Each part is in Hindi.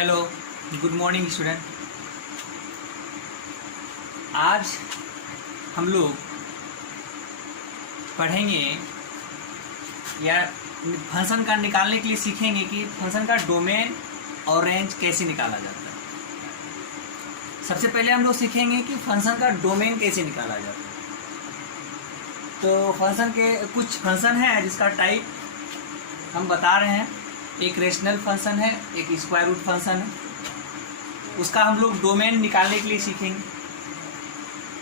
Hello, good morning student. आज हम लोग पढ़ेंगे या फंक्शन का निकालने के लिए सीखेंगे कि फंक्शन का डोमेन और रेंज कैसे निकाला जाता है। सबसे पहले हम लोग सीखेंगे कि फंक्शन का डोमेन कैसे निकाला जाता है। तो फंक्शन के कुछ फंक्शन है जिसका टाइप हम बता रहे हैं। एक रेशनल फंक्शन है, एक स्क्वायर रूट फंक्शन है। उसका हम लोग डोमेन निकालने के लिए सीखेंगे।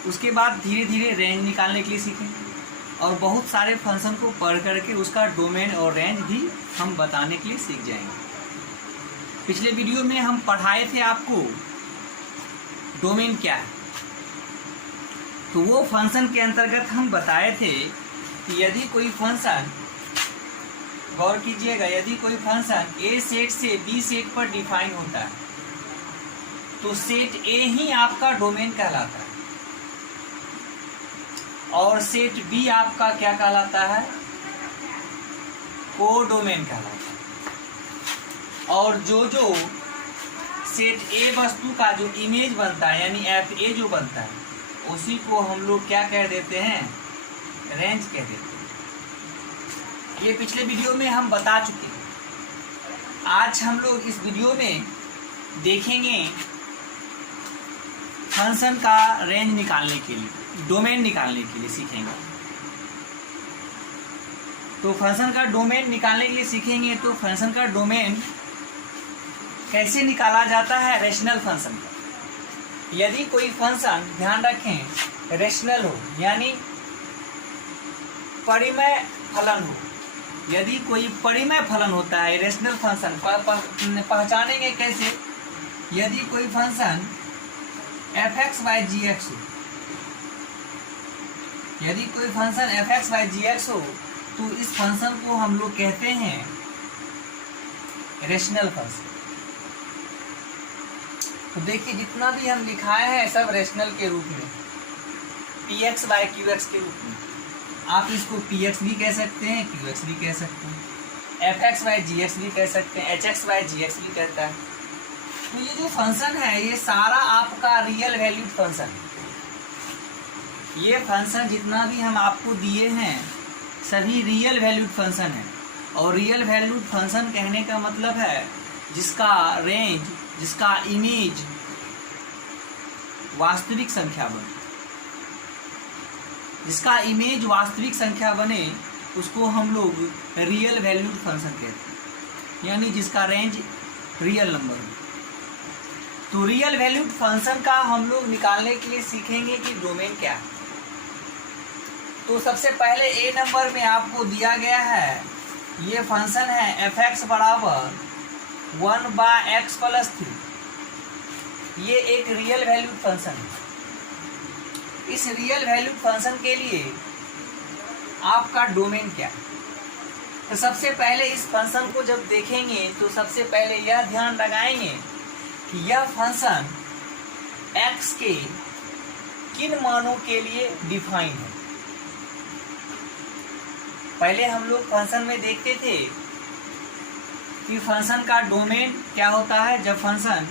उसके बाद धीरे धीरे रेंज निकालने के लिए सीखेंगे और बहुत सारे फंक्शन को पढ़ करके उसका डोमेन और रेंज भी हम बताने के लिए सीख जाएंगे। पिछले वीडियो में हम पढ़ाए थे आपको डोमेन क्या है। तो वो फंक्शन के अंतर्गत हम बताए थे कि यदि कोई फंक्शन, गौर कीजिएगा, यदि कोई फंक्शन ए सेट से बी सेट पर डिफाइन होता है तो सेट ए ही आपका डोमेन कहलाता है और सेट बी आपका क्या कहलाता है, कोडोमेन कहलाता है। और जो सेट ए वस्तु का जो इमेज बनता है यानी एफ ए जो बनता है उसी को हम लोग क्या कह देते हैं, रेंज कह देते हैं। ये पिछले वीडियो में हम बता चुके हैं। आज हम लोग इस वीडियो में देखेंगे फंक्शन का रेंज निकालने के लिए, डोमेन निकालने के लिए सीखेंगे। तो फंक्शन का डोमेन निकालने के लिए सीखेंगे। तो फंक्शन का डोमेन कैसे निकाला जाता है रेशनल फंक्शन का। यदि कोई फंक्शन, ध्यान रखें, रेशनल हो यानी परिमेय फलन हो। यदि कोई परिमेय फलन होता है रेशनल फंक्शन, पहचानेंगे कैसे। यदि कोई function f x by g x हो, यदि कोई function f x by g x हो तो इस फंक्शन को हम लोग कहते हैं रेशनल फंक्शन। तो देखिए जितना भी हम लिखाए हैं सब रेशनल के रूप में, P x by Q x के रूप में। आप इसको पी एक्स भी कह सकते हैं, क्यू एक्स भी कह सकते हैं, f x by g x भी कह सकते हैं, h x by g x भी कहता है। तो ये जो फंक्शन है ये सारा आपका रियल वैल्यूड फंक्शन है। ये फंक्शन जितना भी हम आपको दिए हैं सभी रियल वैल्यूड फंक्शन है। और रियल वैल्यूड फंक्शन कहने का मतलब है जिसका रेंज, जिसका इमेज वास्तविक संख्या बने। जिसका इमेज वास्तविक संख्या बने उसको हम लोग रियल वैल्यूड फंक्शन कहते हैं, यानी जिसका रेंज रियल नंबर हो। तो रियल वैल्यूड फंक्शन का हम लोग निकालने के लिए सीखेंगे कि डोमेन क्या है। तो सबसे पहले ए नंबर में आपको दिया गया है, ये फंक्शन है एफ एक्स बराबर 1/x+3। ये एक रियल वैल्यूड फंक्शन है। इस रियल वैल्यूड फंक्शन के लिए आपका डोमेन क्या है। तो सबसे पहले इस फंक्शन को जब देखेंगे तो सबसे पहले यह ध्यान लगाएंगे कि यह फंक्शन x के किन मानों के लिए डिफाइन है। पहले हम लोग फंक्शन में देखते थे कि फंक्शन का डोमेन क्या होता है। जब फंक्शन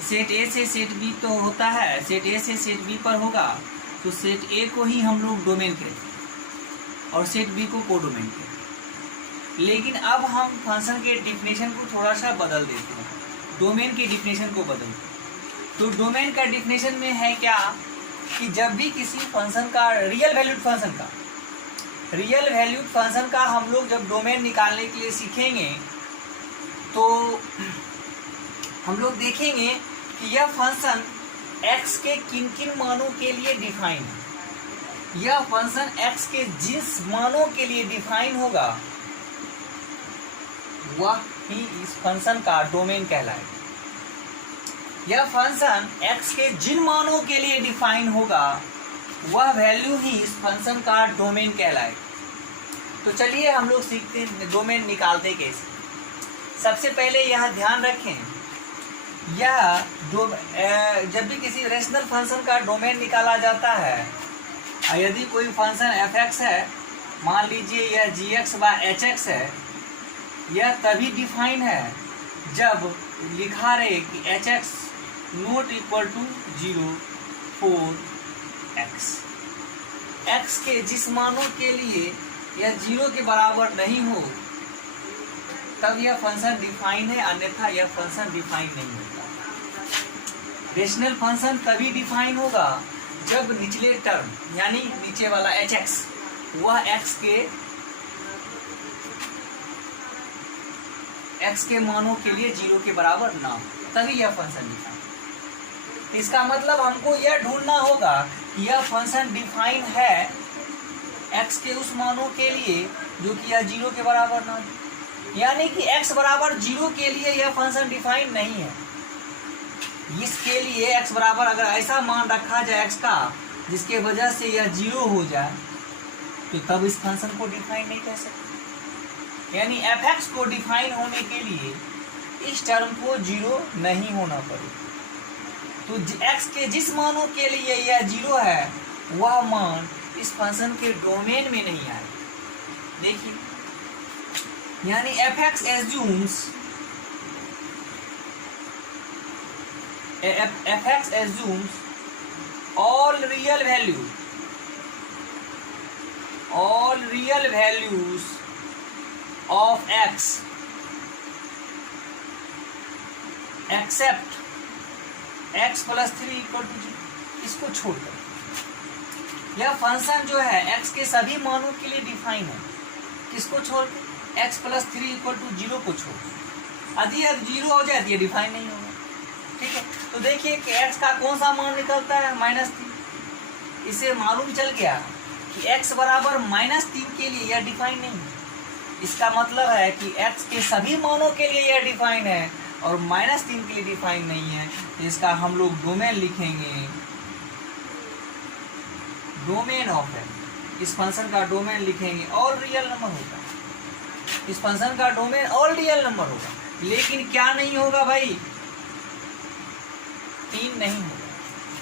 सेट ए से सेट बी तो होता है, सेट ए से सेट बी पर होगा तो सेट ए को ही हम लोग डोमेन कहते हैं और सेट बी को कोडोमेन कहते हैं। लेकिन अब हम फंक्शन के डिफिनेशन को थोड़ा सा बदल देते हैं, डोमेन के डिफिनेशन को बदलते हैं। तो डोमेन का डिफिनेशन में है क्या कि जब भी किसी फंक्शन का रियल वैल्यूड फंक्शन का हम लोग जब डोमेन निकालने के लिए सीखेंगे तो हम लोग देखेंगे कि यह फंक्शन x के किन किन मानों के लिए डिफाइन है। यह फंक्शन x के जिस मानों के लिए डिफाइन होगा वह ही इस फंक्शन का डोमेन कहलाएगा। यह फंक्शन x के जिन मानों के लिए डिफाइन होगा वह वैल्यू ही इस फंक्शन का डोमेन कहलाएगा। तो चलिए हम लोग सीखते हैं डोमेन निकालते कैसे। सबसे पहले यह ध्यान रखें, यह जब भी किसी रेशनल फंक्शन का डोमेन निकाला जाता है, यदि कोई फंक्शन एफ एक्स है, मान लीजिए यह g x by h x है, यह तभी डिफाइन है जब लिखा रहे कि h x not equal to 0 for x, x के जिस मानों के लिए यह 0 के बराबर नहीं हो तब यह फंक्शन डिफाइन है, अन्यथा यह फंक्शन डिफाइन नहीं होता। रेशनल फंक्शन तभी डिफाइन होगा जब निचले टर्म यानी नीचे वाला एच एक्स वह एक्स के मानों के लिए 0 के बराबर ना हो, तभी यह फंक्शन डिफाइन। इसका मतलब हमको यह ढूंढना होगा कि यह फंक्शन डिफाइन है एक्स के उस मानों के लिए जो कि यह 0 के बराबर ना हो, यानी कि x बराबर 0 के लिए यह फंक्शन डिफाइन नहीं है। इसके लिए x बराबर अगर ऐसा मान रखा जाए x का जिसके वजह से यह 0 हो जाए तो तब इस फंक्शन को डिफाइन नहीं कह सकते। यानी fx को डिफाइन होने के लिए इस टर्म को 0 नहीं होना पड़े। तो x के जिस मानों के लिए यह 0 है वह मान इस फंक्शन के डोमेन में नहीं आए। देखिए, यानी fx assumes all real values of x except x plus 3 equal to 0। इसको छोड़कर यह फंक्शन जो है x के सभी मानों के लिए डिफाइन है। किसको छोड़कर? x प्लस 3 इक्वल टू 0 को छोड़। यदि अब 0 हो जाए तो ये डिफाइन नहीं होगा। ठीक है, तो देखिए कि x का कौन सा मान निकलता है -3। इसे मालूम चल गया कि x बराबर -3 के लिए यह डिफाइन नहीं है। इसका मतलब है कि x के सभी मानों के लिए यह डिफाइन है और -3 के लिए डिफाइन नहीं है। तो इसका हम लोग डोमेन लिखेंगे, डोमेन ऑफ x। इस फंक्शन का डोमेन लिखेंगे ऑल रियल नंबर होगा। इस फंक्शन का डोमेन ऑल रियल नंबर होगा, लेकिन क्या नहीं होगा भाई? 3 नहीं होगा।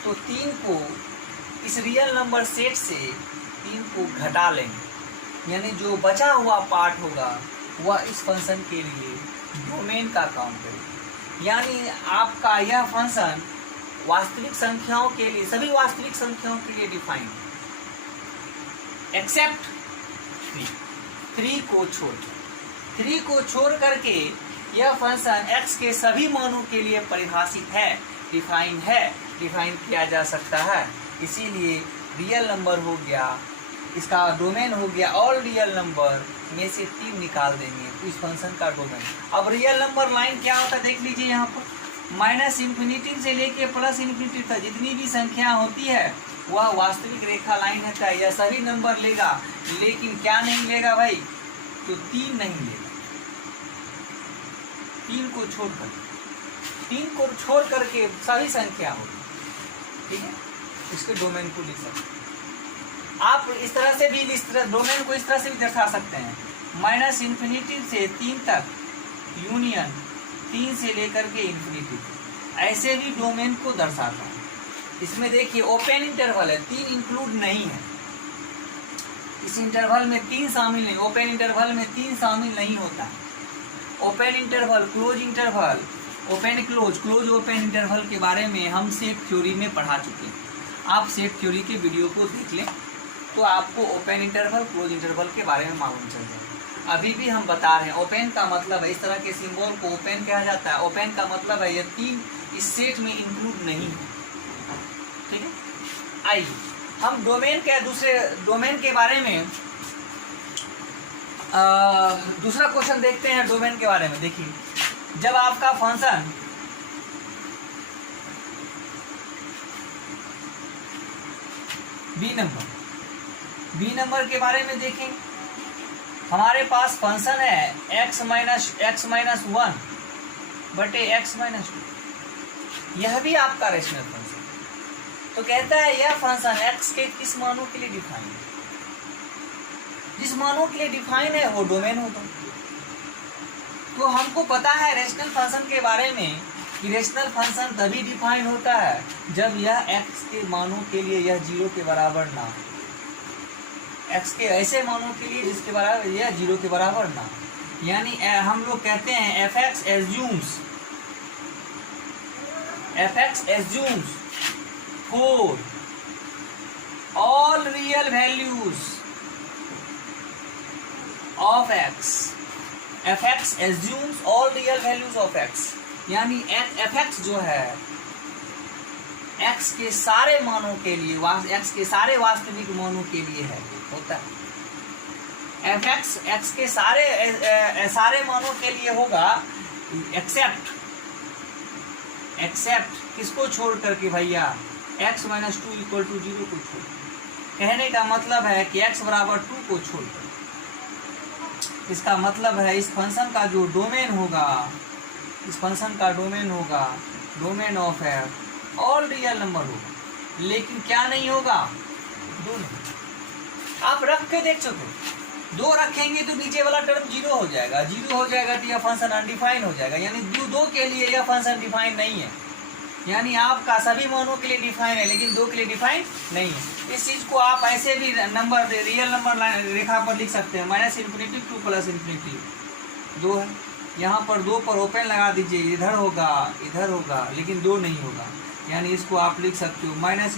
तो 3 को इस रियल नंबर सेट से 3 को घटा लेंगे, यानी जो बचा हुआ पार्ट होगा वह इस फंक्शन के लिए डोमेन का काम करेगा। यानी आपका यह फंक्शन वास्तविक संख्याओं के लिए, सभी वास्तविक संख्याओं के लिए डिफाइन है एक्सेप्ट 3 को छोड़। 3 को छोड़ करके यह फंक्शन x के सभी मानों के लिए परिभाषित है, डिफाइन किया जा सकता है। इसीलिए रियल नंबर हो गया, इसका डोमेन हो गया ऑल रियल नंबर में से 3 निकाल देंगे तो इस फंक्शन का डोमेन। अब रियल नंबर लाइन क्या होता है देख लीजिए, यहाँ पर -∞ से लेके +∞ तक जितनी भी संख्या होती है वह वास्तविक रेखा लाइन है। यह सभी नंबर लेगा, लेकिन क्या नहीं लेगा भाई? तो 3 नहीं लेगा। 3 को छोड़ करके सभी संख्या होगी। ठीक है, इसके डोमेन को लिख सकते हैं आप। इस तरह से भी डोमेन को इस तरह से भी दर्शा सकते हैं, -∞ से 3 तक यूनियन 3 से लेकर के ∞ ऐसे भी डोमेन को दर्शाता है। इसमें देखिए ओपन इंटरवल है, 3 इंक्लूड नहीं है। इस इंटरवल में 3 शामिल नहीं, ओपन इंटरवल में 3 शामिल नहीं होता। Open interval, close interval, open close open interval के बारे में हम सेट थ्योरी में पढ़ा चुके हैं। आप सेट थ्योरी के वीडियो को देख लें तो आपको ओपन इंटरवल, क्लोज इंटरवल के बारे में मालूम चल जाएगा। अभी भी हम बता रहे हैं ओपन का मतलब है, इस तरह के सिंबल को ओपन कहा जाता है। ओपन का मतलब है ये 3 इस सेट में इंक्लूड नहीं है। ठीक है, आइए हम डोमेन के दूसरे डोमेन के बारे में दूसरा क्वेश्चन देखते हैं। डोमेन के बारे में देखिए, जब आपका फंक्शन बी नंबर के बारे में देखें, हमारे पास फंक्शन है x माइनस 1 बटे x माइनस 2। यह भी आपका रेशनल फंक्शन। तो कहता है यह फंक्शन x के किस मानों के लिए डिफाइन है? जिस मानों के लिए डिफाइन है वो डोमेन होगा। तो हमको पता है रेशनल फंक्शन के बारे में कि रेशनल फंक्शन तभी डिफाइन होता है जब यह x के मानों के लिए यह 0 के बराबर ना हो। x के ऐसे मानों के लिए जिसके बराबर यह 0 के बराबर ना हो। यानी हम लोग कहते हैं fx assumes fx assumes for all real values of x, fx assumes all real values of x, यानी fx जो है x के सारे मानों के लिए, x के सारे वास्तविक मानों के लिए है होता है। fx x के सारे मानों के लिए होगा, एक्सेप्ट किसको छोड़ करके भैया, x - 2 = 0 को छोड़। कहने का मतलब है कि x बराबर 2 को छोड़कर। इसका मतलब है इस फंक्शन का जो डोमेन होगा, इस फंक्शन का डोमेन होगा domain of f all real number होगा, लेकिन क्या नहीं होगा, 2 नहीं। आप रख के देख सको, 2 रखेंगे तो नीचे वाला टर्म 0 हो जाएगा, 0 हो जाएगा तो यह फंक्शन अनडिफाइन हो जाएगा, यानी 2 के लिए यह फंक्शन डिफाइन नहीं है। यानी आपका सभी मानों के लिए डिफाइन है लेकिन 2 के लिए डिफाइन नहीं है। इस चीज को आप ऐसे भी नंबर, रियल नंबर रेखा पर लिख सकते हैं, -∞ to +∞ 2 है, यहाँ पर 2 पर ओपन लगा दीजिए, इधर होगा लेकिन 2 नहीं होगा, यानी इसको आप लिख सकते हो -∞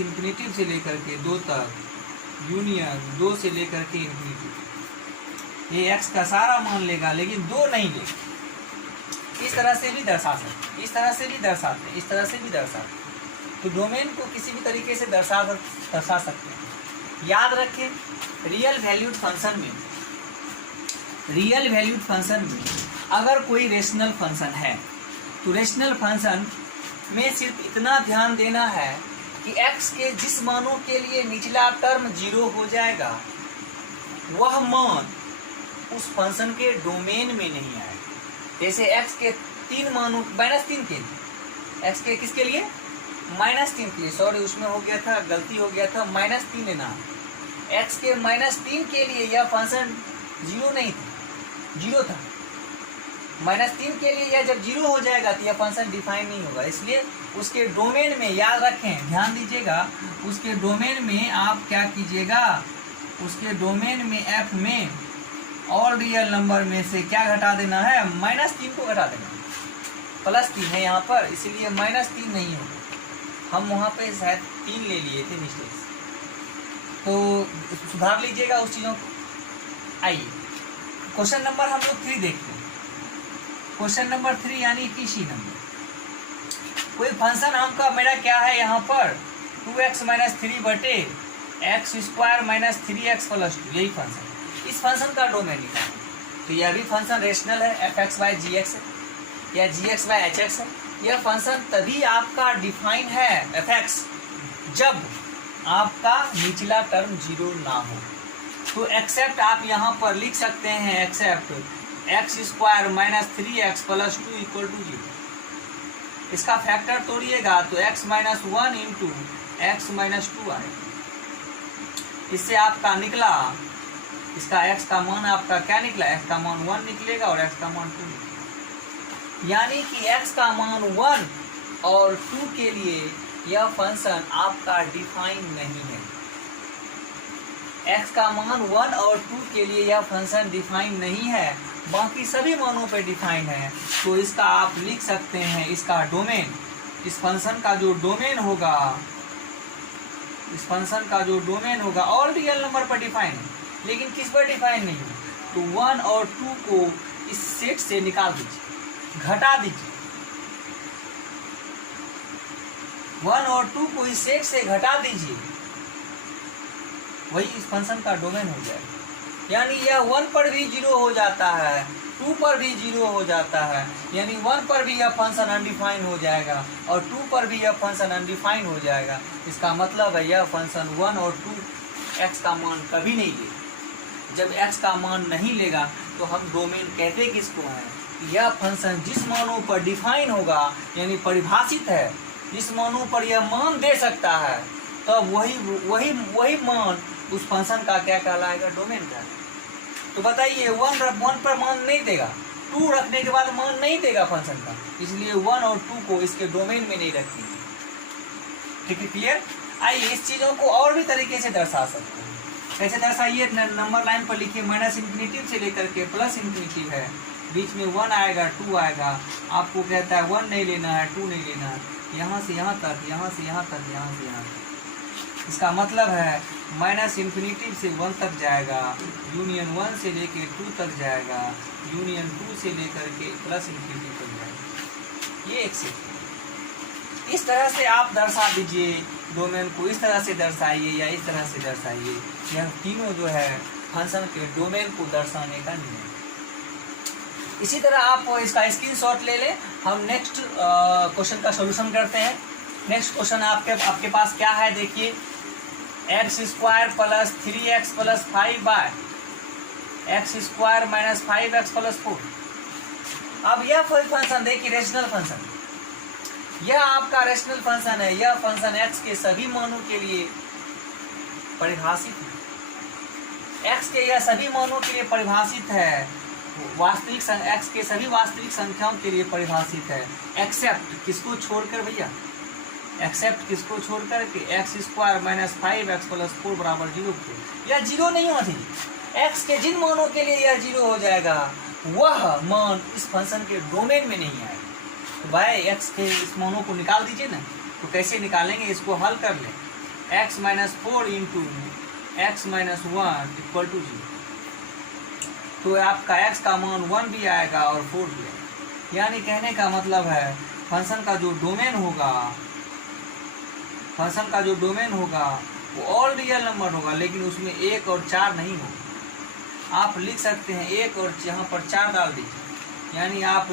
से लेकर के 2 तक यूनियन 2 से लेकर के ∞। ये x का सारा मान लेगा लेकिन 2 नहीं लेगा। इस तरह से भी दर्शा सकते हैं, इस तरह से भी दर्शाते हैं, इस तरह से भी दर्शाते हैं। तो डोमेन को किसी भी तरीके से दर्शा सकते हैं। याद रखें, रियल वैल्यूड फंक्शन में अगर कोई रेशनल फंक्शन है तो रेशनल फंक्शन में सिर्फ इतना ध्यान देना है कि x के जिस मानों के लिए निचला टर्म 0 हो जाएगा वह मान उस फंक्शन के डोमेन में नहीं आएगा। जैसे x के 3 मानों -3 के लिए, x के किसके लिए, -3 के लिए, सॉरी उसमें हो गया था, गलती हो गया था, -3 लेना। x के -3 के लिए यह फंक्शन 0 नहीं था, 0 था। -3 के लिए यह जब 0 हो जाएगा तो यह फंक्शन डिफाइन नहीं होगा, इसलिए उसके डोमेन में, याद रखें, ध्यान दीजिएगा, उसके डोमेन में आप क्या कीजिएगा, उसके डोमेन में f में और रियल नंबर में से क्या घटा देना है, -3 को घटा देना। +3 है यहाँ पर, इसलिए -3 नहीं होगा। हम वहाँ पे शायद 3 ले लिए थे मिस्टेक, तो सुधार लीजिएगा उस चीज़ों को। आइए क्वेश्चन नंबर हम लोग 3 देखते हैं। क्वेश्चन नंबर 3 यानी PC नंबर। कोई फंक्शन हमका मेरा क्या है यहाँ पर, 2x - 3 बटे x² - 3x + 2, यही फंक्शन। इस फंक्शन का डोमेन निकालें तो यह भी फंक्शन रेशनल है, fx/gx है या gx/hx है। यह फंक्शन तभी आपका डिफाइन है fx जब आपका निचला टर्म 0 ना हो। तो एक्सेप्ट आप यहाँ पर लिख सकते हैं, एक्सेप्ट x² - 3x + 2 = 0। इसका फैक्टर तोड़िएगा तो x - 1 × x - 2 आएगा। इससे आपका निकला, इसका x का मान आपका क्या निकला, x का मान 1 निकलेगा और x का मान 2 निकलेगा। यानी कि x का मान 1 और 2 के लिए यह फंक्शन आपका डिफाइन नहीं है। x का मान 1 और 2 के लिए यह फंक्शन डिफाइन नहीं है, बाकी सभी मानों पे डिफाइन है। तो इसका आप लिख सकते हैं, इसका डोमेन, इस फंक्शन का जो डोमेन होगा, इस फंक्शन का जो डोमेन होगा ऑल रियल नंबर पर डिफाइन है, लेकिन किस पर डिफाइन नहीं है। तो 1 और 2 को इस सेट से निकाल दीजिए, घटा दीजिए। 1 और 2 को इस सेट से घटा दीजिए, वही इस फंक्शन का डोमेन हो जाएगा। यानी यह 1 पर भी 0 हो जाता है, 2 पर भी 0 हो जाता है, यानी 1 पर भी यह फंक्शन अनडिफाइन हो जाएगा और 2 पर भी यह फंक्शन अनडिफाइन हो जाएगा। इसका मतलब है यह फंक्शन 1 और 2 x का मान कभी नहीं लेगा। जब x का मान नहीं लेगा तो हम डोमेन कहते किसको हैं, यह फंक्शन जिस मानों पर डिफाइन होगा, यानी परिभाषित है, जिस मानों पर यह मान दे सकता है, तब वही मान उस फंक्शन का क्या कहलाएगा, डोमेन का। तो बताइए 1 पर मान नहीं देगा, 2 रखने के बाद मान नहीं देगा फंक्शन का, इसलिए 1 और 2 को इसके डोमेन में नहीं रखेंगे। ठीक है, क्लियर। आइए इस चीज़ों को और भी तरीके से दर्शा सकते हैं। कैसे दर्शाइए, नंबर लाइन पर लिखिए, -∞ से लेकर के +∞ है, बीच में 1 आएगा 2 आएगा, आपको कहता है 1 नहीं लेना है 2 नहीं लेना है, यहाँ से यहाँ तक, यहाँ से यहाँ तक, यहाँ से यहाँ तक। इसका मतलब है माइनस इन्फिनिटी से 1 तक जाएगा, यूनियन 1 से लेके 2 तक जाएगा, यूनियन 2 से लेकर के प्लस इन्फिनिटी तक जाएगा। ये एक से इस तरह से आप दर्शा दीजिए डोमेन को, इस तरह से दर्शाइए या इस तरह से दर्शाइए। यह तीनों जो है फंक्शन के डोमेन को दर्शाने का नियम। इसी तरह आप इसका स्क्रीनशॉट ले लें। हम नेक्स्ट क्वेश्चन का सॉल्यूशन करते हैं। नेक्स्ट क्वेश्चन आपके पास क्या है देखिए, x square plus 3x plus 5 by x square minus 5x plus 4। अब यह फंक्शन देखिए रेशनल फंक्शन, यह आपका रेशनल फंक्शन है। यह फंक्शन x के सभी मानों के लिए परिभाषित है। x के यह सभी मानों के लिए परिभाषित है, वास्तविक x के सभी वास्तविक संख्याओं के लिए परिभाषित है, एक्सेप्ट किसको छोड़कर भैया, एक्सेप्ट किसको छोड़कर के x square minus 5x plus 4 बराबर 0 के। यह 0 नहीं होती, x के जिन मानों के लिए यह 0 हो जाएगा वह मान इस फंक्शन के डोमेन में नहीं आएगा। तो भाई x के इस मानों को निकाल दीजिए ना। तो कैसे निकालेंगे, इसको हल कर लें। x minus 4 into x minus 1 equal to 0। तो आपका x का मान 1 भी आएगा और 4 भी आएगा। यानी कहने का मतलब है फंक्शन का जो डोमेन होगा, फंक्शन का जो डोमेन होगा वो ऑल रियल नंबर होगा, लेकिन उसमें 1 और 4 नहीं होगा। आप लिख सकते हैं 1 और यहाँ पर 4 डाल दीजिए, यानी आप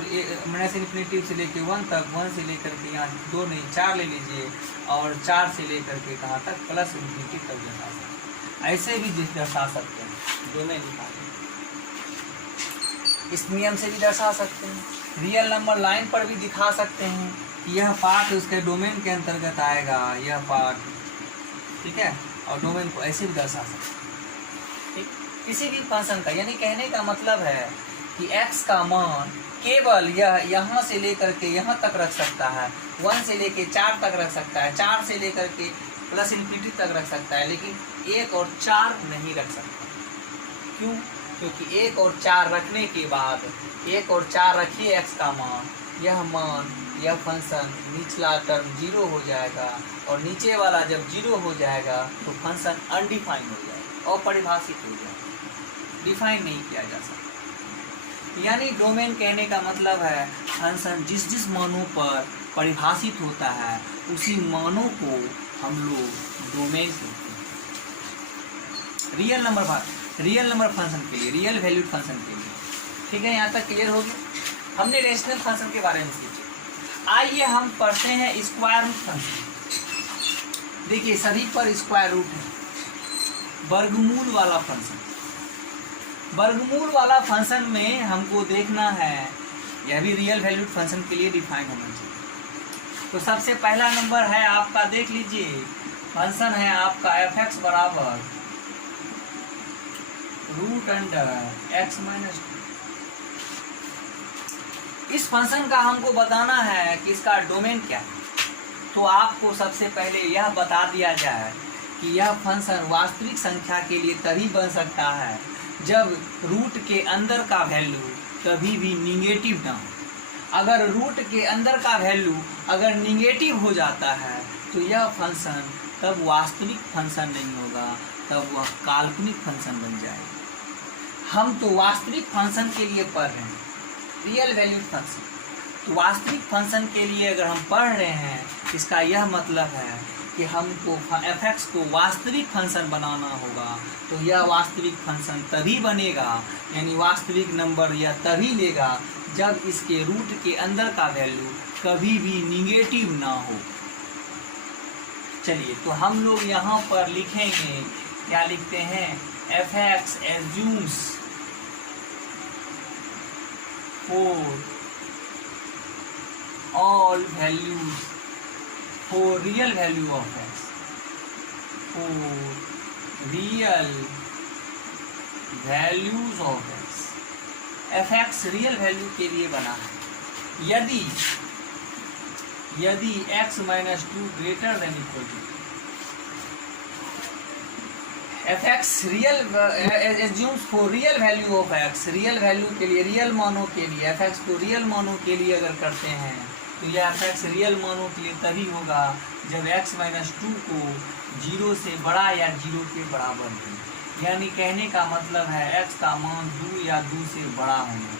माइनस इन्फिनिटी से लेकर 1 तक, 1 से लेकर के यहाँ 2 नहीं 4 ले लीजिए, और 4 से लेकर के कहाँ तक, प्लस इन्फिनिटी तक दर्शा सकते हैं। ऐसे भी दर्शा सकते हैं डोमेन निकालें, इस नियम से भी दर्शा सकते हैं। रियल नंबर लाइन पर भी दिखा सकते हैं कि यह पार्ट उसके डोमेन के अंतर्गत आएगा, यह पार्ट, ठीक है। और डोमेन को ऐसे भी दर्शा सकते हैं, ठीक। किसी भी फंक्शन का, यानी कहने का मतलब है कि x का मान केवल यह यहाँ से लेकर के यहाँ तक रख सकता है, 1 से लेकर 4 तक रख सकता है, 4 से लेकर के प्लस इन्फिनिटी तक रख सकता है, लेकिन 1 और 4 नहीं रख सकता। क्यों? क्योंकि 1 और 4 रखने के बाद, 1 और 4 रखिए x का मान, यह मान, यह फंक्शन निचला टर्म 0 हो जाएगा, और नीचे वाला जब 0 हो जाएगा तो फंक्शन अनडिफाइन हो जाएगा, अपरिभाषित हो जाएगा, डिफाइन नहीं किया जा सकता। यानी डोमेन कहने का मतलब है फंक्शन जिस जिस मानों पर परिभाषित होता है उसी मानों को हम लोग डोमेन कहते हैं। रियल नंबर फंक्शन के लिए, रियल वैल्यूड फंक्शन के लिए, ठीक है। यहाँ तक क्लियर हो गया। हमने रेशनल फंक्शन के बारे में सीखा। आइए हम पढ़ते हैं स्क्वायर रूट फंक्शन। देखिए सभी पर स्क्वायर रूट है। वर्गमूल वाला फंक्शन, वर्गमूल वाला फंक्शन में हमको देखना है, यह भी रियल वैल्यूड फंक्शन के लिए डिफाइन होना चाहिए। तो सबसे पहला नंबर है आपका, देख लीजिए फंक्शन है आपका f(x) बराबर रूट अंडर x माइनस 2। इस फंक्शन का हमको बताना है कि इसका डोमेन क्या है। तो आपको सबसे पहले यह बता दिया जाए कि यह फंक्शन वास्तविक संख्या के लिए तभी बन सकता है जब रूट के अंदर का वैल्यू कभी भी निगेटिव ना हो। अगर रूट के अंदर का वैल्यू अगर निगेटिव हो जाता है तो यह फंक्शन तब वास्तविक फंक्शन नहीं होगा, तब वह काल्पनिक फंक्शन बन जाएगा। हम तो वास्तविक फंक्शन के लिए पढ़ रहे हैं, रियल वैल्यूड फंक्शन। तो वास्तविक फंक्शन के लिए अगर हम पढ़ रहे हैं, इसका यह मतलब है कि हमको f(x) को वास्तविक फंक्शन बनाना होगा। तो यह वास्तविक फंक्शन तभी बनेगा, यानी वास्तविक नंबर यह तभी लेगा जब इसके रूट के अंदर का वैल्यू कभी भी निगेटिव ना हो। चलिए तो हम लोग यहाँ पर लिखेंगे, क्या लिखते हैं, f(x) assumes for all values, for real value of x, for real values of x, f(x) real value के लिए बना है। यदि x minus 2 greater than equal to, f x real assumes for real value of x, real value के लिए, रियल मानों के लिए, एफ एक्स को रियल मानों के लिए अगर करते हैं तो यह एफ एक्स रियल मानों के लिए तभी होगा जब x माइनस 2 को 0 से बड़ा या 0 के बराबर हो। यानी कहने का मतलब है x का मान 2 या 2 से बड़ा होना।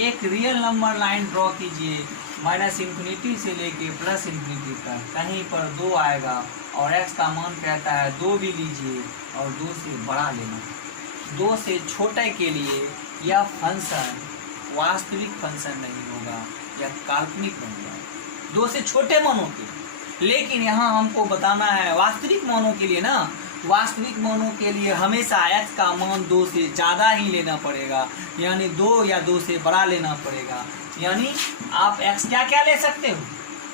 एक रियल नंबर लाइन ड्रॉ कीजिए माइनस इन्फिनिटी से लेके प्लस इन्फिनिटी तक, कहीं पर 2 आएगा और x का मान कहता है 2 भी लीजिए और 2 से बड़ा लेना। 2 से छोटे के लिए यह फंक्शन वास्तविक फंक्शन नहीं होगा या काल्पनिक बन जाएगा 2 से छोटे मानों के। लेकिन यहाँ हमको बताना है वास्तविक मानों के लिए ना, वास्तविक मानों के लिए हमेशा x का मान 2 से ज़्यादा ही लेना पड़ेगा, यानी 2 या 2 से बड़ा लेना पड़ेगा। यानी आप x क्या क्या ले सकते हो,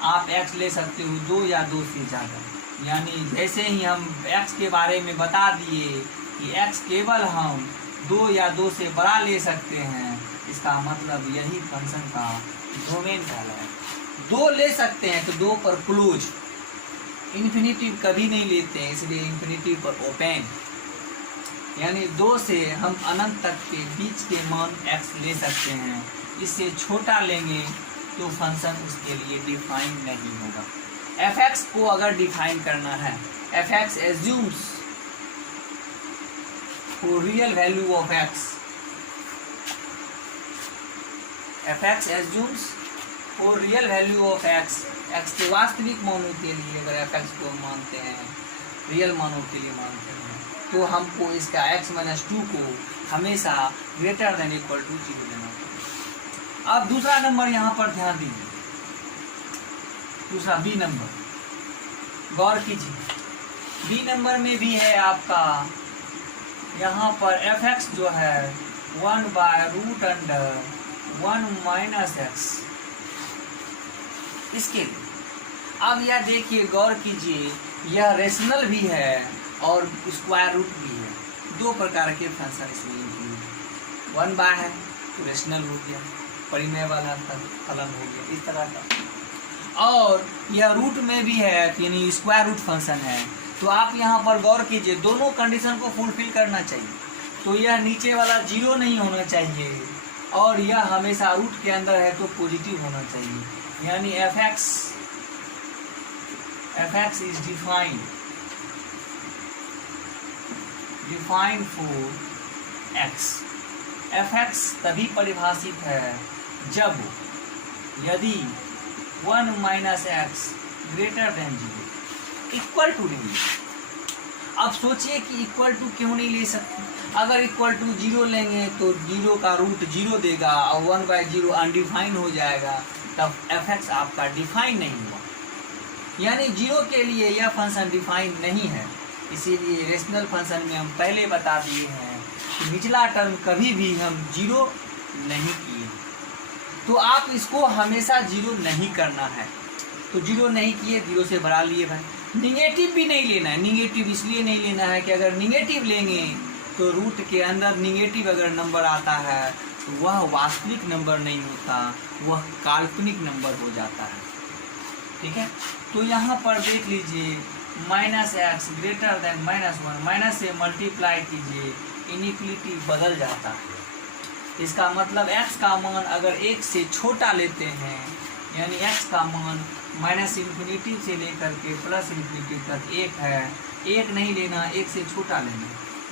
आप x ले सकते हो 2 या 2 से ज़्यादा। यानी जैसे ही हम x के बारे में बता दिए कि x केवल हम 2 या 2 से बड़ा ले सकते हैं, इसका मतलब यही फंक्शन का डोमेन कहलाएगा। 2 ले सकते हैं तो 2 पर क्लोज, इन्फिनिटिव कभी नहीं लेते हैं इसलिए इन्फिनिटिव पर ओपन। यानी 2 से हम अनंत तक के बीच के मान x ले सकते हैं, इससे छोटा लेंगे तो फंक्शन उसके लिए डिफाइन नहीं होगा। एफ एक्स को अगर डिफाइन करना है, F x assumes for real value of x, f x assumes for real value of x, x के वास्तविक मानों के लिए अगर एफ एक्स को मानते हैं, रियल मानों के लिए मानते हैं, तो हमको इसका x माइनस 2 को हमेशा ग्रेटर देन इक्वल टू 0 लेना पड़ेगा। अब दूसरा नंबर यहाँ पर ध्यान दीजिए, दूसरा बी नंबर गौर कीजिए। बी नंबर में भी है आपका यहाँ पर एफ एक्स जो है 1/√1 माइनस एक्स। इसके अब यह देखिए, गौर कीजिए, यह रेशनल भी है और स्क्वायर रूट भी है। 2 प्रकार के फंक्शन इसमें इंक्लूड। 1 बार है तो रेशनल हो गया, परिमेय वाला फलन हो गया इस तरह का, और यह रूट में भी है यानी स्क्वायर रूट फंक्शन है। तो आप यहाँ पर गौर कीजिए, दोनों कंडीशन को फुलफिल करना चाहिए। तो यह नीचे वाला 0 नहीं होना चाहिए और यह हमेशा रूट के अंदर है तो पॉजिटिव होना चाहिए। यानी f x is defined for x. F x तभी परिभाषित है जब यदि 1 minus x greater than 0, equal to नहीं। अब सोचिए कि इक्वल टू क्यों नहीं ले सकते। अगर इक्वल टू 0 लेंगे तो 0 का रूट 0 देगा और 1/0 अनडिफाइन हो जाएगा, तब एफ एक्स आपका डिफाइन नहीं हुआ। यानी 0 के लिए यह फंक्शन डिफाइन नहीं है। इसीलिए रेशनल फंक्शन में हम पहले बता दिए हैं कि निचला टर्म कभी भी हम 0 नहीं किए, तो आप इसको हमेशा 0 नहीं करना है। तो 0 नहीं किए, 0 से बढ़ा लिए भाई। निगेटिव भी नहीं लेना है। निगेटिव इसलिए नहीं लेना है कि अगर निगेटिव लेंगे तो रूट के अंदर निगेटिव अगर नंबर आता है तो वह वास्तविक नंबर नहीं होता, वह काल्पनिक नंबर हो जाता है। ठीक है, तो यहाँ पर देख लीजिए, minus x greater then -1, minus से मल्टीप्लाई कीजिए, इनिक्वलिटी बदल जाता है। इसका मतलब x का मान अगर 1 से छोटा लेते हैं, यानी x का मान माइनस इन्फिनिटी से लेकर के प्लस इन्फिनिटी तक 1 है, 1 नहीं लेना, 1 से छोटा लेना।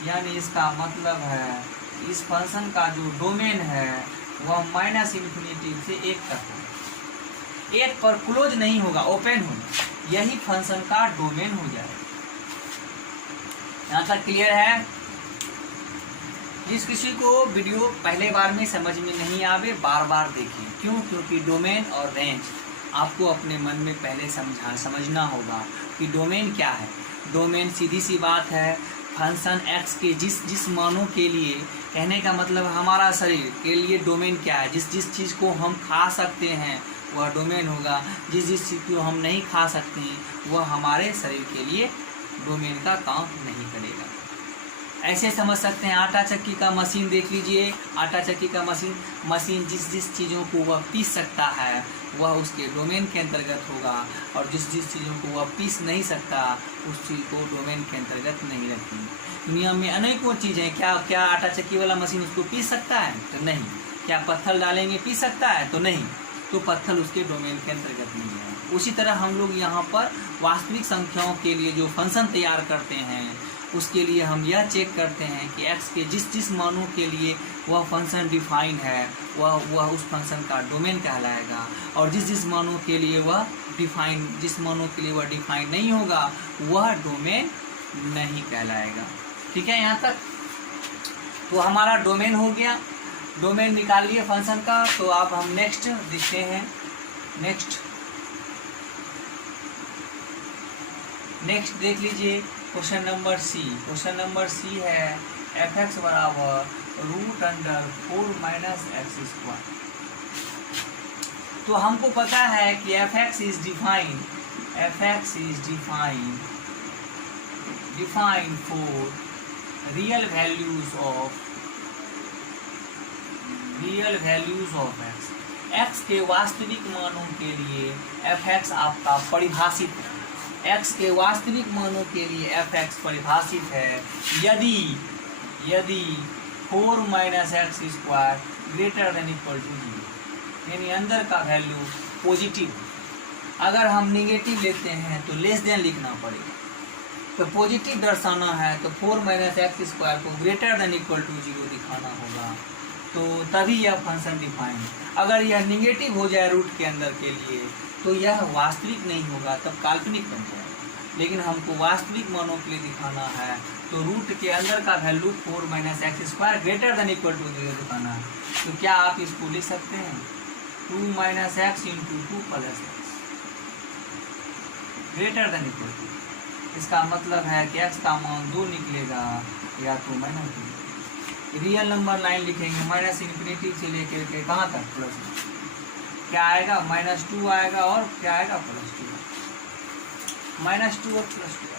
यानी इसका मतलब है इस फंक्शन का जो डोमेन है वह माइनस इन्फिनिटी से 1 तक है। 1 पर क्लोज नहीं होगा, ओपन होगा, यही फंक्शन का डोमेन हो जाएगा। यहाँ तक क्लियर है? जिस किसी को वीडियो पहले बार में समझ में नहीं आवे, बार बार देखें। क्यों? क्योंकि डोमेन और रेंज आपको अपने मन में पहले समझना होगा कि डोमेन क्या है। डोमेन सीधी सी बात है, फंक्शन x के जिस मानों के लिए, कहने का मतलब हमारा शरीर के लिए डोमेन क्या है। जिस चीज़ को हम खा सकते हैं वह डोमेन होगा, जिस चीज़ को हम नहीं खा सकते वह हमारे शरीर के लिए डोमेन का काम नहीं करेगा। ऐसे समझ सकते हैं, आटा चक्की का मशीन देख लीजिए, आटा चक्की का मशीन जिस जिस चीज़ों को वह पीस सकता है वह उसके डोमेन के अंतर्गत होगा, और जिस जिस चीज़ों को वह पीस नहीं सकता उस चीज़ को डोमेन के अंतर्गत नहीं रखती। दुनिया में अनेकों चीज़ें, क्या आटा चक्की वाला मशीन उसको पीस सकता है? तो नहीं। क्या पत्थर डालेंगे पीस सकता है? तो नहीं, तो पत्थर उसके डोमेन के अंतर्गत नहीं है। उसी तरह हम लोग यहाँ पर वास्तविक संख्याओं के लिए जो फंक्शन तैयार करते हैं उसके लिए हम यह चेक करते हैं कि x के जिस जिस मानों के लिए वह फंक्शन डिफाइन है वह उस फंक्शन का डोमेन कहलाएगा, और जिस जिस मानों के लिए वह डिफाइन नहीं होगा वह डोमेन नहीं कहलाएगा। ठीक है यहाँ तक? तो हमारा डोमेन हो गया, डोमेन निकाल लिए फंक्शन का। तो अब हम नेक्स्ट देखते हैं। नेक्स्ट देख लीजिए question number c. Question number c है f(x) बराबर √4 - x²। तो हमको पता है कि f(x) is defined for real values of x के वास्तविक मानों के लिए f(x) आपका परिभाषित है। x के वास्तविक मानों के लिए f(x) परिभाषित है यदि 4 - x² greater than equal to 0, यानी अंदर का वैल्यू पॉजिटिव। अगर हम निगेटिव लेते हैं तो लेस देन लिखना पड़ेगा। तो पॉजिटिव दर्शाना है तो 4 - x² को ग्रेटर देन इक्वल टू 0 दिखाना होगा, तो तभी यह फंक्शन डिफाइन है। अगर यह निगेटिव हो जाए रूट के अंदर के लिए तो यह वास्तविक नहीं होगा, तब काल्पनिक बन जाएगा। लेकिन हमको वास्तविक मानों के लिए दिखाना है तो रूट के अंदर का value 4 - x² greater than equal to 0 दिखाना है। तो क्या आप इसको लिख सकते हैं 2 - x × 2 + x greater than equal to. इसका मतलब है कि x का मान 2 निकलेगा या तो -2। रियल नंबर लाइन लिखेंगे -∞ से लेकर के कहाँ तक प्लस। क्या आएगा? -2 आएगा, और क्या आएगा? +2 और +2।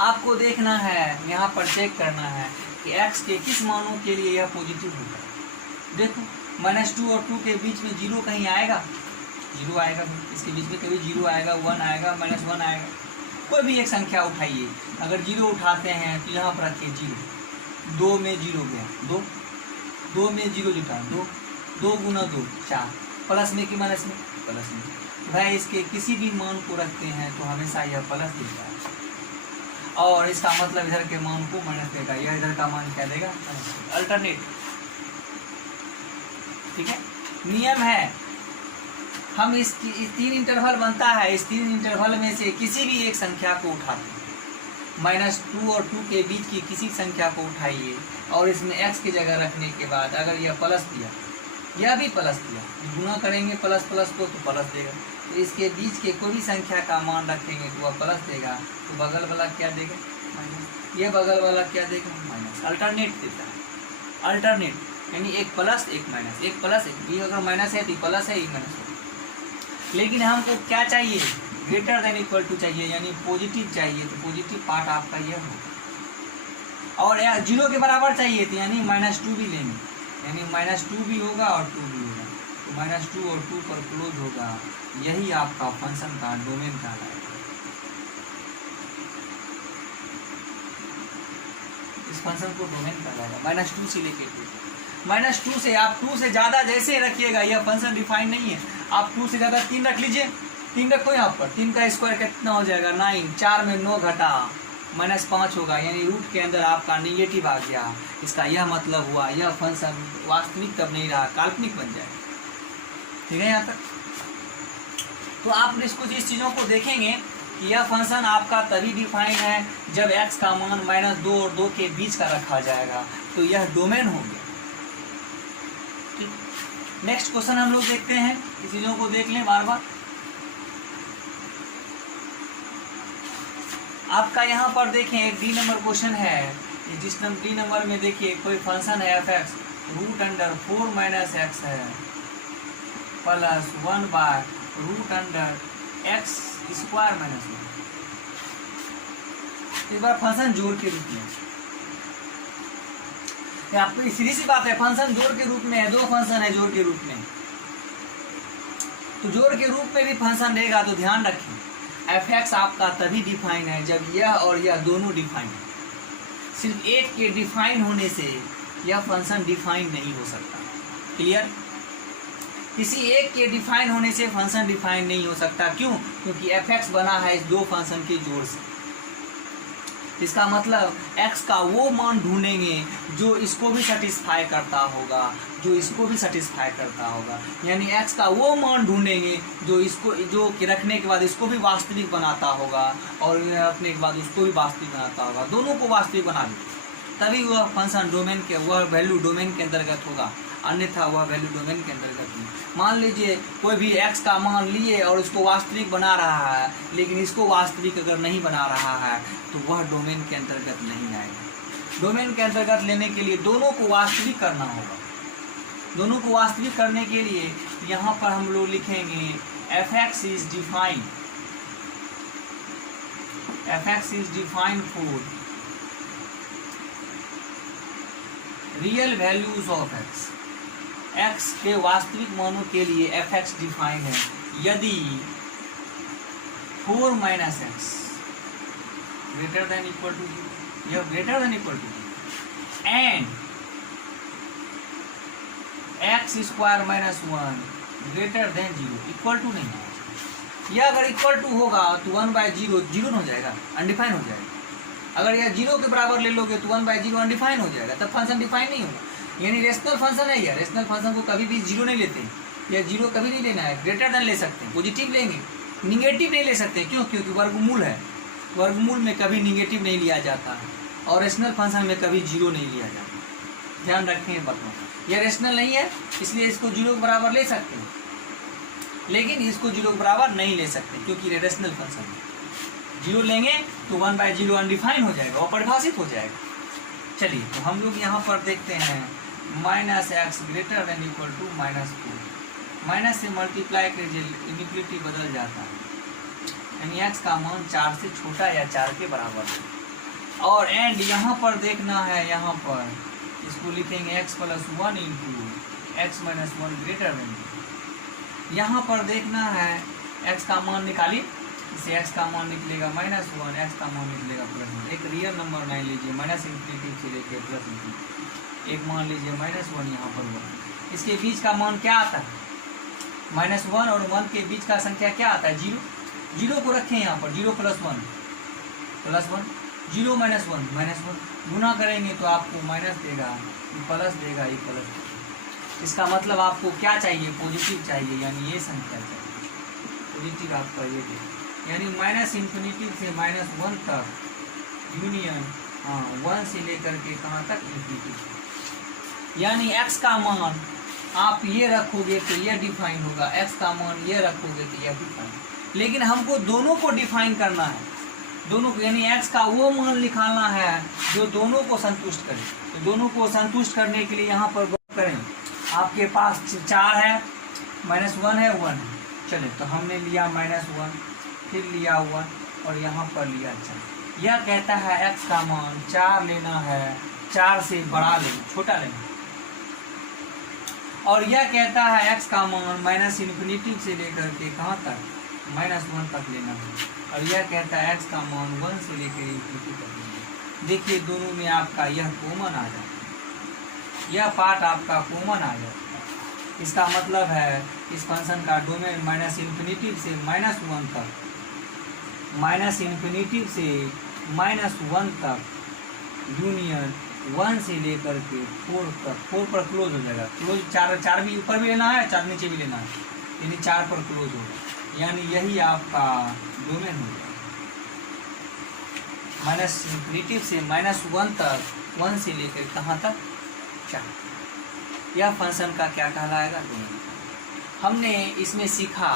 आपको देखना है, यहाँ पर चेक करना है कि x के किस मानों के लिए यह पॉजिटिव होगा। देखो -2 और 2 के बीच में 0 कहीं आएगा? 0 आएगा। इसके बीच में कभी 0 आएगा, 1 आएगा, -1 आएगा। कोई भी एक संख्या उठाइए, अगर 0 उठाते हैं तो यहाँ पर रखिए 0। 2 में 0 गया, 2 में 0 जुटा 2 × 2 4, प्लस में कि माइनस में? प्लस में। भाई इसके किसी भी मान को रखते हैं तो हमेशा यह प्लस देता है, और इसका मतलब इधर के मान को माइनस देगा। यह इधर का मान क्या देगा? अल्टरनेट। ठीक है, नियम है। हम इस 3 इंटरवल बनता है, इस 3 इंटरवल में से किसी भी एक संख्या को उठाते हैं। -2 और 2 के बीच की किसी संख्या को उठाइए और इसमें x की जगह रखने के बाद अगर यह प्लस दिया, यह भी प्लस दिया, गुना करेंगे प्लस को तो प्लस देगा। तो इसके बीच के कोई भी संख्या का मान रखेंगे तो वह प्लस देगा, तो बगल वाला क्या देगा? माइनस। ये बगल वाला क्या देगा? माइनस। अल्टरनेट देता है। अल्टरनेट यानी एक प्लस एक माइनस, एक प्लस एक भी अगर माइनस है तो प्लस है, एक माइनस है। लेकिन हमको क्या चाहिए? ग्रेटर देन इक्वल टू चाहिए, यानी पॉजिटिव चाहिए। तो पॉजिटिव पार्ट आपका यह होगा, और 0 के बराबर चाहिए तो यानी -2 भी लेंगे, यानी -2 भी होगा और 2 भी होगा। तो -2 और 2 पर क्लोज होगा, यही आपका फंक्शन का डोमेन कहलाएगा। इस फंक्शन को डोमेन कहलाएगा। -2 से लेकर 2, -2 से आप 2 से ज़्यादा जैसे रखिएगा यह फंक्शन डिफाइन नहीं है। आप 2 से ज़्यादा 3 रख लीजिए, 3 रखो यहाँ पर, 3 का स्क्वायर कितना हो जाएगा? 9। 4 में 9 घटा -5 होगा, यानी रूट के अंदर आपका निगेटिव आ गया। इसका यह मतलब हुआ यह फंक्शन वास्तविक तब नहीं रहा, काल्पनिक बन जाएगा। ठीक है यहाँ तक? तो आप इसको इस चीज़ों को देखेंगे कि यह फंक्शन आपका तभी डिफाइन है जब x का मान -2 और 2 के बीच का रखा जाएगा, तो यह डोमेन हो गया। नेक्स्ट क्वेश्चन हम लोग देखते हैं, इस चीज़ों को देख लें बार बार। आपका यहाँ पर देखें एक डी नंबर क्वेश्चन है, जिस डी नंबर में देखिए कोई फंक्शन है f(x) √4 - x है प्लस 1/√x² - 1। एक बार फंक्शन जोड़ के रूप में, आपको सीधी सी बात है, फंक्शन जोड़ के रूप में है, दो फंक्शन है जोड़ के रूप में, तो जोड़ के रूप में भी फंक्शन रहेगा तो ध्यान रखें एफ एक्स आपका तभी डिफाइन है जब यह और यह दोनों डिफाइन है। सिर्फ एक के डिफाइन होने से यह फंक्शन डिफाइन नहीं हो सकता। क्लियर? किसी एक के डिफाइन होने से फंक्शन डिफाइन नहीं हो सकता। क्यों? क्योंकि एफ एक्स बना है इस दो फंक्शन के जोड़ से। इसका मतलब x का वो मान ढूंढेंगे जो इसको भी सेटिस्फाई करता होगा, जो इसको भी सेटिस्फाई करता होगा, यानी x का वो मान ढूंढेंगे जो इसको, जो कि रखने के बाद इसको भी वास्तविक बनाता होगा और रखने के बाद उसको भी वास्तविक बनाता होगा, दोनों को वास्तविक बना देंगे, तभी वह फंक्शन डोमेन के, वह वैल्यू डोमेन के अंतर्गत होगा, अन्यथा वह वैल्यू डोमेन के अंतर्गत नहीं। मान लीजिए कोई भी x का मान लिए और उसको वास्तविक बना रहा है, लेकिन इसको वास्तविक अगर नहीं बना रहा है तो वह डोमेन के अंतर्गत नहीं आएगा। डोमेन के अंतर्गत लेने के लिए दोनों को वास्तविक करना होगा। दोनों को वास्तविक करने के लिए यहाँ पर हम लोग लिखेंगे F x is defined, F x is defined for real values of x. x के वास्तविक मानों के लिए एफ एक्स डिफाइन है यदि 4 minus x greater than equal to 0, यह greater than equal to and x square minus 1 greater than 0 equal to नहीं है। यह अगर इक्वल टू होगा तो 1/0 जीरो हो जाएगा, अनडिफाइन हो जाएगा। अगर यह 0 के बराबर ले लोगे तो 1/0 अनडिफाइन हो जाएगा, तब फंक्शन डिफाइन नहीं होगा। यानी रेशनल फंक्शन है, यह रेशनल फंक्शन को कभी भी 0 नहीं लेते, या 0 कभी नहीं लेना है, ग्रेटर देन ले सकते हैं, पॉजिटिव लेंगे, निगेटिव नहीं ले सकते। क्यों? क्योंकि वर्गमूल है, वर्गमूल में कभी निगेटिव नहीं लिया जाता है और रेशनल फंक्शन में कभी 0 नहीं लिया जाता। ध्यान रखें बातों का, यह रेशनल नहीं है इसलिए इसको 0 के बराबर ले सकते हैं, लेकिन इसको 0 के बराबर नहीं ले सकते क्योंकि रेशनल फंक्शन है। 0 लेंगे तो 1/0 अनडिफाइन हो जाएगा, अपरिभाषित हो जाएगा। चलिए तो हम लोग यहाँ पर देखते हैं minus x greater than equal to -4, minus से मल्टीप्लाई कर इनिक्विटी बदल जाता है, यानी एक्स का मान 4 से छोटा या 4 के बराबर है। और एंड यहाँ पर देखना है, यहाँ पर इसको लिखेंगे x + 1 into x minus 1 greater then. यहाँ पर देखना है x का मान निकालिए, इसे x का मान निकलेगा -1, x का मान निकलेगा +1। एक रियल नंबर मान लीजिए माइनस इन्फिनिटी से लेकर प्लस इन्फिनिटी, एक मान लीजिए -1, यहाँ पर 1। इसके बीच का मान क्या आता है? -1 और 1 के बीच का संख्या क्या आता है? 0। 0 को रखें यहाँ पर, 0 + 1 +1, 0 - 1 -1, गुना करेंगे तो आपको माइनस देगा, प्लस देगा, ये प्लस। इसका मतलब आपको क्या चाहिए? पॉजिटिव चाहिए, यानी ये संख्या चाहिए पॉजिटिव आपका ये दे, यानी माइनस इन्फिनिटी से -1 तक यूनियन 1 से लेकर के कहाँ तक? इन्फिनिटी। यानी x का मान आप ये रखोगे तो यह डिफाइन होगा, x का मान ये रखोगे तो यह डिफाइन। लेकिन हमको दोनों को डिफाइन करना है, दोनों को, यानी x का वो मान निकालना है जो दोनों को संतुष्ट करे। तो दोनों को संतुष्ट करने के लिए यहाँ पर गौर करें, आपके पास 4 है, -1 है, 1 है। चले तो हमने लिया -1, फिर लिया 1 और यहाँ पर लिया 4। यह कहता है x का मान 4 लेना है, 4 से बड़ा लेना, छोटा लेना। और यह कहता है x का मान माइनस इन्फिनिटी से लेकर के कहाँ तक? -1 तक लेना है। और यह कहता है x का मान 1 से लेकर इन्फिनिटी तक लेना है। देखिए दोनों में आपका यह कॉमन आ जाता है, यह पार्ट आपका कॉमन आ जाता है। इसका मतलब है इस फंक्शन का डोमेन माइनस इन्फिनिटी से -1 तक, माइनस इन्फिनिटी से -1 तक यूनियन 1 से लेकर के 4 तक, 4 पर क्लोज हो जाएगा। क्लोज 4 भी ऊपर भी लेना है, 4 नीचे भी लेना है, यानी 4 पर क्लोज होगा, यानी यही आपका डोमेन होगा। माइनस इन्फिनिटी से -1 तक, 1 से लेकर कहाँ तक? 4। यह फंक्शन का क्या कहलाएगा? डोमेन। हमने इसमें सीखा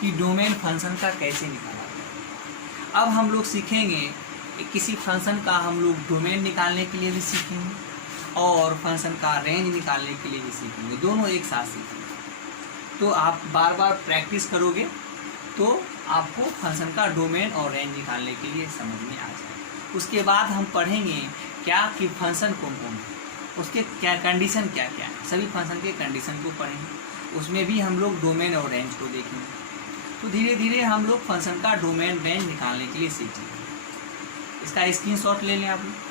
कि डोमेन फंक्शन का कैसे निकाला जाए। अब हम लोग सीखेंगे किसी फंक्शन का हम लोग डोमेन निकालने के लिए भी सीखेंगे और फंक्शन का रेंज निकालने के लिए भी सीखेंगे, दोनों एक साथ सीखेंगे। तो आप बार बार प्रैक्टिस करोगे तो आपको फंक्शन का डोमेन और रेंज निकालने के लिए समझ में आ जाएगा। उसके बाद हम पढ़ेंगे क्या कि फंक्शन कौन कौन है, उसके क्या कंडीशन क्या क्या है, सभी फंक्शन के कंडीशन को पढ़ेंगे। उसमें भी हम लोग डोमेन और रेंज को देखेंगे। तो धीरे धीरे हम लोग फंक्शन का डोमेन रेंज निकालने के लिए सीखेंगे। इसका स्क्रीनशॉट ले लें आप लोग।